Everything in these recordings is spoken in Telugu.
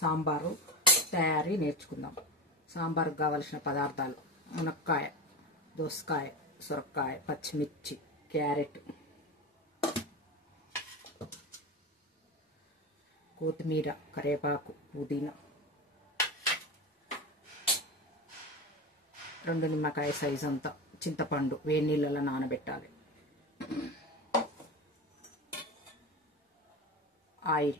సాంబారు తయారీ నేర్చుకుందాం. సాంబారుకు కావలసిన పదార్థాలు: మునక్కాయ, దోసకాయ, సొరకాయ, పచ్చిమిర్చి, క్యారెట్, కొత్తిమీర, కరివేపాకు, పుదీనా, 2 నిమ్మకాయ సైజు అంత చింతపండు వేడి నీళ్ళలో నానబెట్టాలి. ఆయిల్,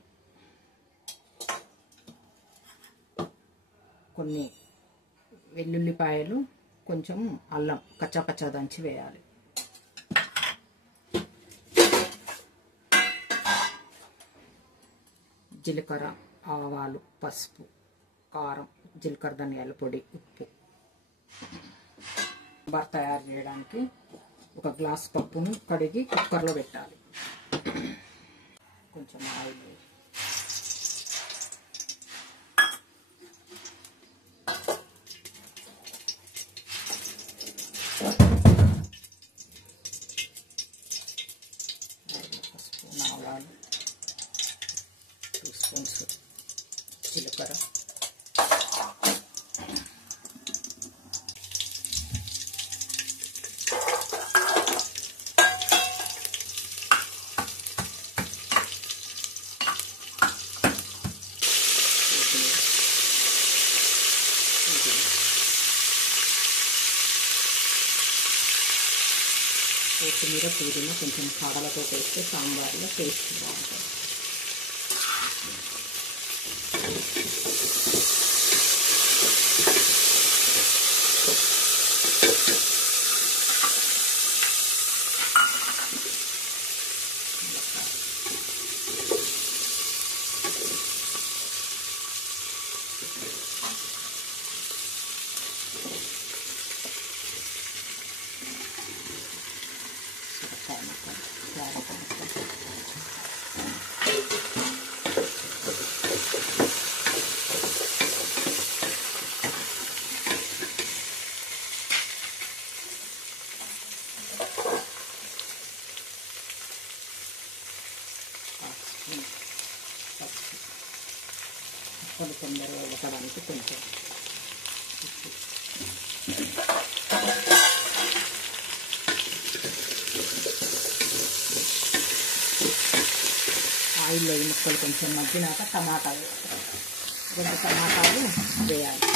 కొన్ని వెల్లుల్లిపాయలు, కొంచెం అల్లం కచ్చాపచ్చా దంచి వేయాలి. జీలకర్ర, ఆవాలు, పసుపు, కారం, జీలకర్ర ధనియాల పొడి, ఉప్పు. సాంబార్ తయారు చేయడానికి ఒక గ్లాస్ పప్పును కడిగి కుక్కర్లో పెట్టాలి. కొంచెం ఆయిల్, స్పూన్ ఆవాలు, 2 స్పూన్స్ జీలకర్ర, కొత్తిమీర, పుదీనా కొంచెం కాడలతో వేస్తే సాంబార్లో టేస్ట్ బాగుంటుంది. ముక్కలు తొందరగా ఉడకడానికి కొంచెం ఆయిల్లో ఈ ముక్కలు కొంచెం మగ్గినాక టమాటాలు 2 టమాటాలు వేయాలి.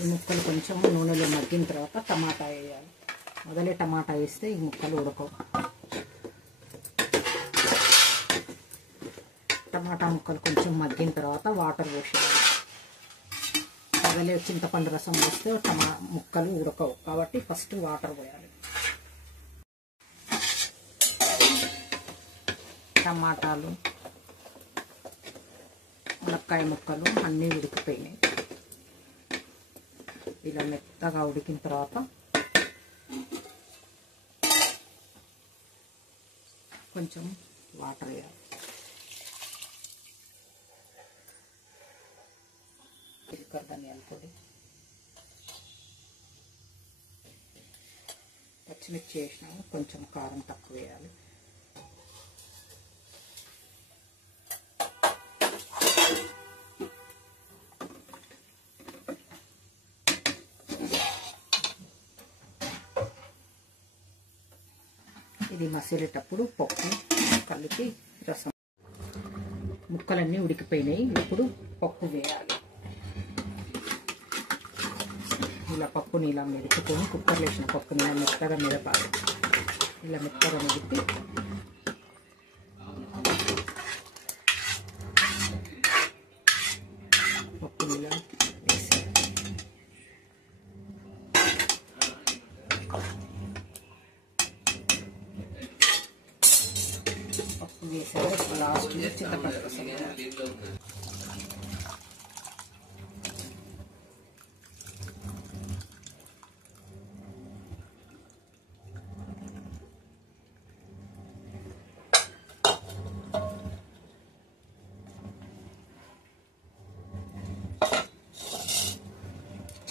ఈ ముక్కలు కొంచెం నూనెలో మగ్గిన తర్వాత టమాటా వేయాలి. మొదలే టమాటా వేస్తే ఈ ముక్కలు ఉడకవు. టమాటా ముక్కలు కొంచెం మగ్గిన తర్వాత వాటర్ పోసేయాలి. మొదలే చింతపండు రసం వేస్తే ముక్కలు ఉడకవు కాబట్టి ఫస్ట్ వాటర్ పోయాలి. టమాటాలు, మునక్కాయ ముక్కలు అన్నీ ఉడికిపోయినాయి. ఇలా మెత్తగా ఉడికిన తర్వాత కొంచెం వాటర్ వేయాలి. జీలకర్ర ధనియాల పొడి, పచ్చిమిర్చి వేసినాము, కొంచెం కారం తక్కువ వేయాలి. ఇది మసిలేటప్పుడు పప్పు కలిపి రసం. ముక్కలన్నీ ఉడికిపోయినాయి. ఇప్పుడు పప్పు వేయాలి. ఇలా పప్పుని ఇలా మెదుపుకొని కుక్కర్లో వేసిన పప్పుని ఇలా మెత్తగా మెదపాలి. ఇలా మెత్తగా మెదిపి పప్పుని ఇలా వేసి పప్పు వేసాక లాస్ట్లో చింతపండు రసం వేయాలి.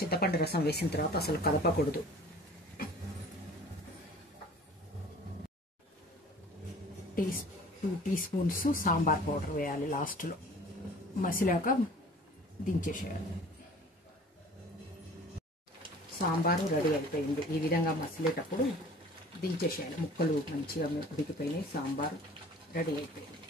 చింతపండు రసం వేసిన తర్వాత అసలు కదపకూడదు. 2 టీ స్పూన్స్ సాంబార్ పౌడర్ వేయాలి లాస్ట్లో. మసిలాక దించేసేయాలి. సాంబారు రెడీ అయిపోయింది. ఈ విధంగా మసిలేటప్పుడు దించేసేయాలి. ముక్కలు మంచిగా ఉడికిపోయినాయి. సాంబారు రెడీ అయిపోయింది.